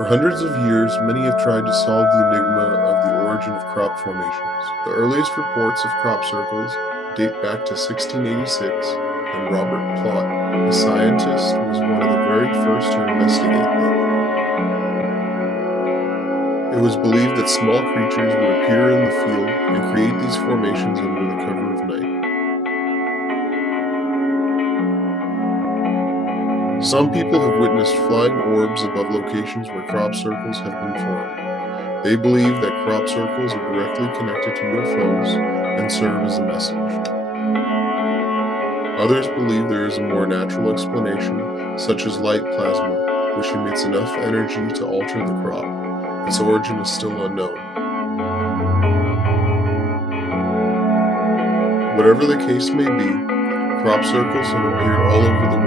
For hundreds of years, many have tried to solve the enigma of the origin of crop formations. The earliest reports of crop circles date back to 1686, and Robert Plot, a scientist, was one of the very first to investigate them. It was believed that small creatures would appear in the field and create these formations under the cover of night. Some people have witnessed flying orbs above locations where crop circles have been formed. They believe that crop circles are directly connected to UFOs and serve as a message. Others believe there is a more natural explanation, such as light plasma, which emits enough energy to alter the crop. Its origin is still unknown. Whatever the case may be, crop circles have appeared all over the world,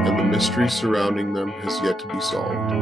and the mystery surrounding them has yet to be solved.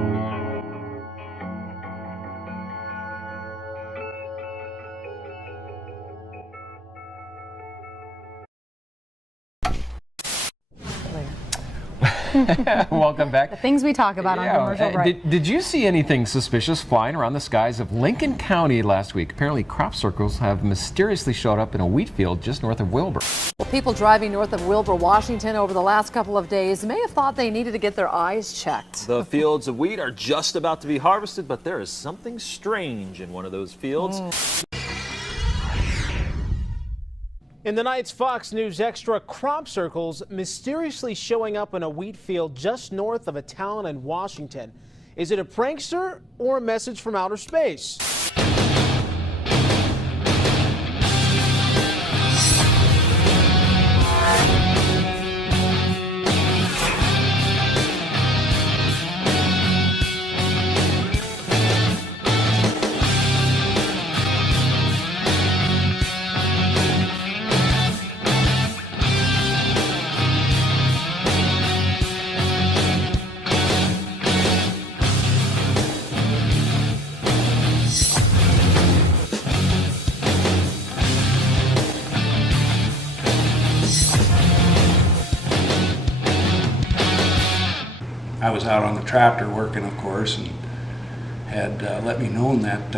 Welcome back. The things we talk about on commercial break. Did you see anything suspicious flying around the skies of Lincoln County last week? Apparently crop circles have mysteriously showed up in a wheat field just north of Wilbur. Well, people driving north of Wilbur, Washington over the last couple of days may have thought they needed to get their eyes checked. The fields of wheat are just about to be harvested, but there is something strange in one of those fields. In tonight's Fox News Extra, crop circles mysteriously showing up in a wheat field just north of a town in Washington. Is it a prankster or a message from outer space? I was out on the tractor working, of course, and had let me know that,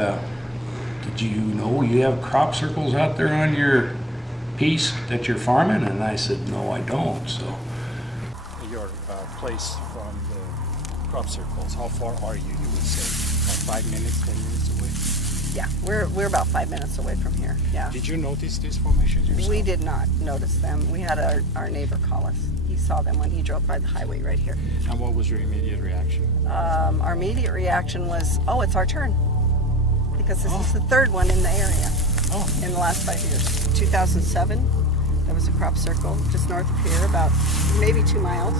did you know you have crop circles out there on your piece that you're farming? And I said, no, I don't. So, your place from the crop circles, how far are you would say? About 5 minutes, 10 minutes away? Yeah, we're about 5 minutes away from here, yeah. Did you notice these formations yourself? We did not notice them. We had our neighbor call us. He saw them when he drove by the highway right here. And what was your immediate reaction? Our immediate reaction was, oh, it's our turn. Because this is the third one in the area in the last 5 years. 2007, there was a crop circle just north of here, about maybe 2 miles.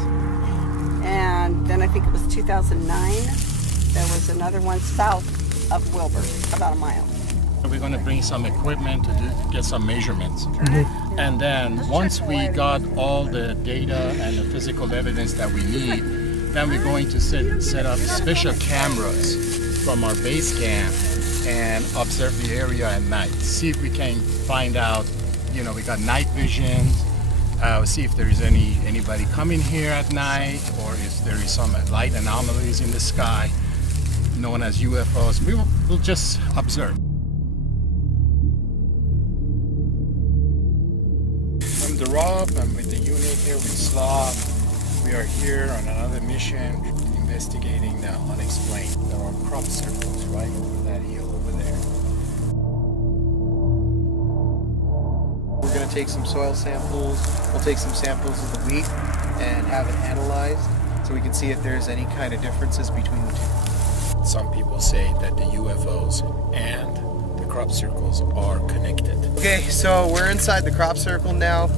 And then I think it was 2009, there was another one south of Wilbur, about a mile. We're going to bring some equipment to get some measurements. And then once we got all the data and the physical evidence that we need, then we're going to set up special cameras from our base camp and observe the area at night. See if we can find out, we got night vision, see if there is anybody coming here at night, or if there is some light anomalies in the sky known as UFOs. We'll just observe. I'm the Rob. I'm with the unit here with Slav. We are here on another mission investigating the unexplained. There are crop circles right over that hill over there. We're going to take some soil samples. We'll take some samples of the wheat and have it analyzed so we can see if there's any kind of differences between the two. Some people say that the UFOs and the crop circles are connected. Okay, so we're inside the crop circle now.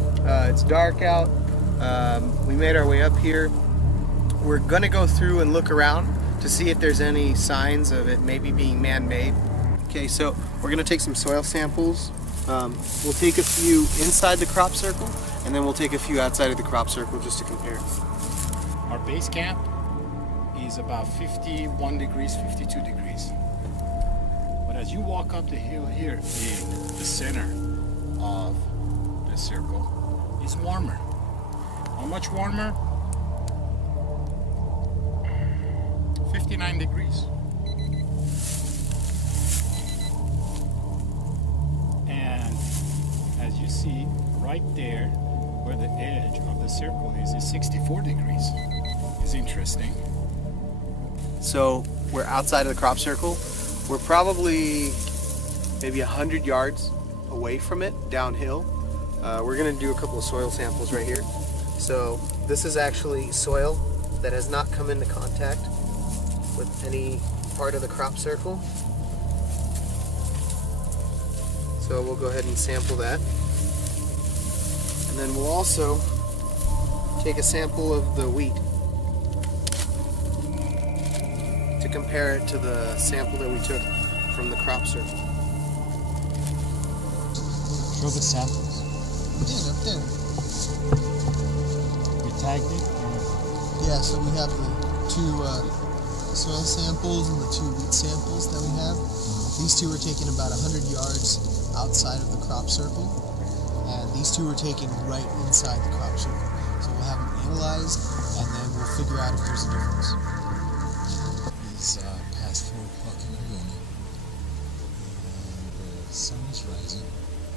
It's dark out. We made our way up here. We're gonna go through and look around to see if there's any signs of it maybe being man-made. Okay, so we're gonna take some soil samples. We'll take a few inside the crop circle, and then we'll take a few outside of the crop circle just to compare. Our base camp is about 51 degrees, 52 degrees. But as you walk up the hill here, in the center of the circle, it's warmer. How much warmer? 59 degrees. you see right there where the edge of the circle is 64 degrees. It's interesting. So we're outside of the crop circle. We're probably maybe 100 yards away from it, downhill. We're gonna do a couple of soil samples right here. So this is actually soil that has not come into contact with any part of the crop circle. So we'll go ahead and sample that. And then we'll also take a sample of the wheat to compare it to the sample that we took from the crop circle. Show the samples. Yeah, up there. We tagged it? Yeah, so we have the two soil samples and the two wheat samples that we have. These two were taken about 100 yards outside of the crop circle, and these two were taken right inside the crop circle. So we'll have them analyzed, and then we'll figure out if there's a difference. It's past 4 o'clock in the morning, and the sun is rising.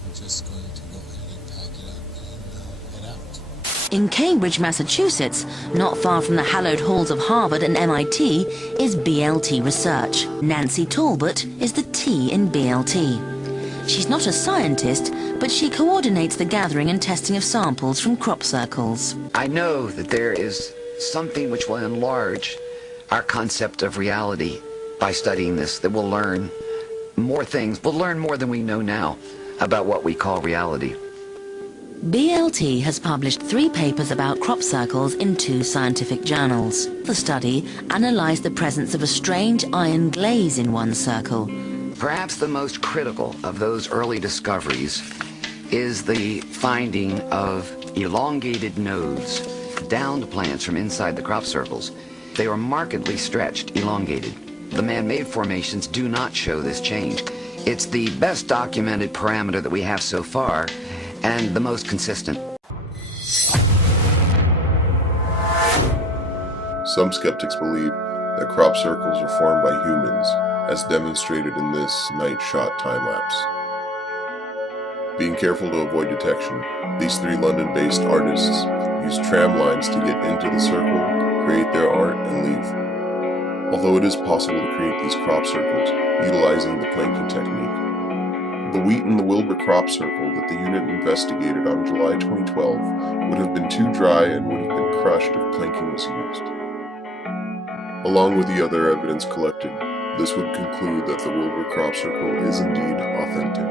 We're just going to go ahead and pack it up and head out. In Cambridge, Massachusetts, not far from the hallowed halls of Harvard and MIT, is BLT Research. Nancy Talbot is the T in BLT. She's not a scientist, but she coordinates the gathering and testing of samples from crop circles. I know that there is something which will enlarge our concept of reality by studying this, that we'll learn more things. We'll learn more than we know now about what we call reality. BLT has published 3 papers about crop circles in 2 scientific journals. The study analysed the presence of a strange iron glaze in one circle. Perhaps the most critical of those early discoveries is the finding of elongated nodes, downed plants from inside the crop circles. They are markedly stretched, elongated. The man-made formations do not show this change. It's the best documented parameter that we have so far, and the most consistent. Some skeptics believe that crop circles are formed by humans, as demonstrated in this night shot time-lapse. Being careful to avoid detection, these 3 London-based artists use tram lines to get into the circle, create their art, and leave. Although it is possible to create these crop circles utilizing the planking technique, the wheat in the Wilbur crop circle that the unit investigated on July 2012 would have been too dry and would have been crushed if planking was used. Along with the other evidence collected, this would conclude that the Wilbur crop circle is indeed authentic.